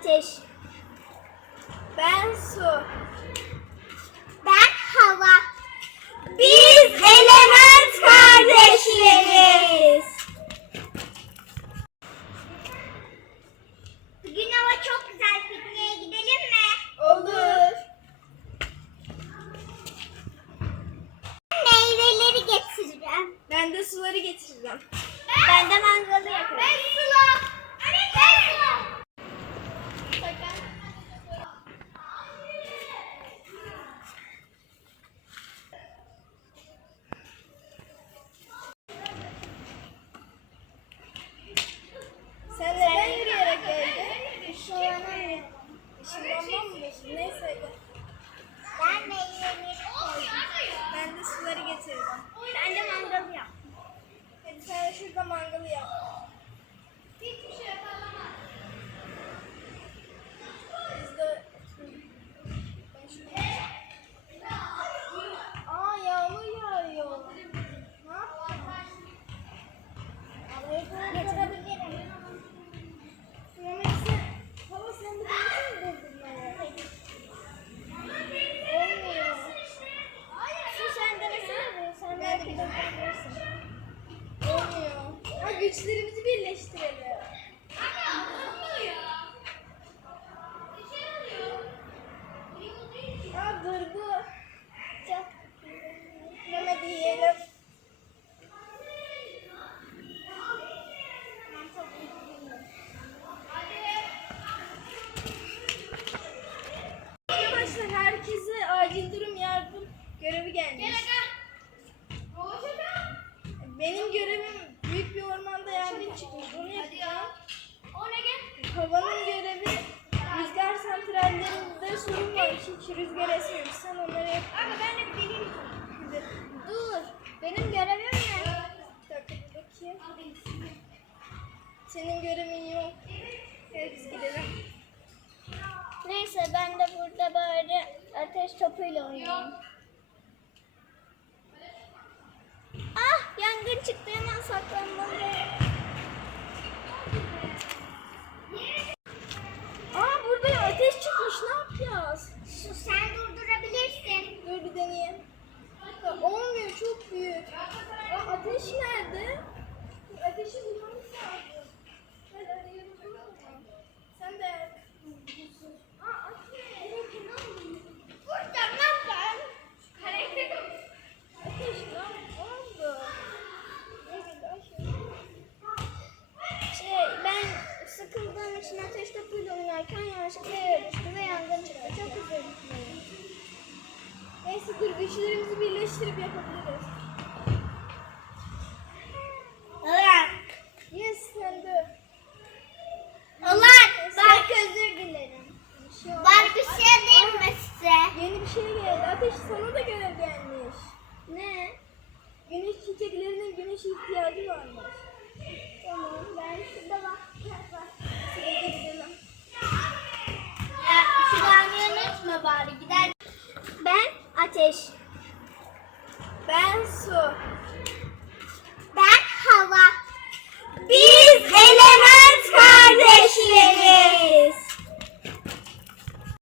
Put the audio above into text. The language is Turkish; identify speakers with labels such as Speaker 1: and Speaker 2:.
Speaker 1: ateş.
Speaker 2: Ben su.
Speaker 1: Ben hava. Biz element kardeşleriz. Bugün hava çok güzel. Pikniğe gidelim mi?
Speaker 2: Olur.
Speaker 1: Meyveleri getireceğim.
Speaker 2: Ben de suları getireceğim.
Speaker 1: Ben de mangalı yaparım. Ben Sıla. Anne ben Sıla.
Speaker 2: Sen neden yürüyerek geldin? Işınlanmam mı diyorsun? Neyse.
Speaker 1: Ben meyveleri koydum.
Speaker 2: Ben de suları getirdim.
Speaker 1: Ben de mangalı yap.
Speaker 2: Hadi sen şurada mangalı yap.
Speaker 1: Hiçbir şey yapamam.
Speaker 2: Biz de... Ben şurada... Aa, yağmur yağıyor. Ne yapacağım?
Speaker 1: Getirebilirim.
Speaker 2: Yemekse... Baba sen de beni doldurmaya. Olmuyor.
Speaker 1: Şu sende mesela sen
Speaker 2: Ben de bir doldurabilirsin. Olmuyor. Ha, güçlerimizi birleştirelim. Aa, durdu. Çok. Mehmet yiyelim. Arkadaşlar herkese acil durum yardım görevi gelmiş. Benim görevim büyük bir ormanda yangın çıkmış. Onu yapacağım. Havanın görevi rüzgar santrallerinde sorun var. Hiç rüzgar esmiyor. Sen onları yap.
Speaker 1: Abi ben de bir geleyim. Dur. Benim görevim ne?
Speaker 2: Bir dakika bakayım. Senin görevin yok. Hadi biz gidelim.
Speaker 1: Neyse ben de burada böyle ateş topuyla oynayayım. Ah, yangın çıktı, hemen saklanmalıyım.
Speaker 2: Aa, burada ateş çıkmış. Ne yapacağız?
Speaker 1: Sen durdurabilirsin.
Speaker 2: Dur bir deneyeyim. Ya, olmuyor, çok büyük. Aa, ateş nerede? Ateşi bulmamız lazım. Hadi arayalım. Sen de. Aa, ateş.
Speaker 1: Buradan lan ben.
Speaker 2: Ateş lan, oldu.
Speaker 1: Ben sıkıldığım için ateş topuyla oynarken yanlışlıkla yere düştü ve yangın çıktı. Çok üzüldüm.
Speaker 2: Neyse, dur, güçlerimizi birleştirip yapabiliriz.
Speaker 1: Allah.
Speaker 2: Yes, sen de.
Speaker 1: Allah. Bak özür dilerim.
Speaker 2: Bir şey olmaz.
Speaker 1: Var bir şey diyeyim mi size?
Speaker 2: Yeni bir şey geldi. Ateş, sana da görev gelmiş.
Speaker 1: Ne?
Speaker 2: Güneş çiçeklerinin güneşe ihtiyacı varmış.
Speaker 1: Tamam, ben şurada bak.
Speaker 2: Hadi gidelim.
Speaker 1: Şu an unutma bari gider. Ben ateş.
Speaker 2: Ben su.
Speaker 1: Ben hava. Biz element kardeşleriz.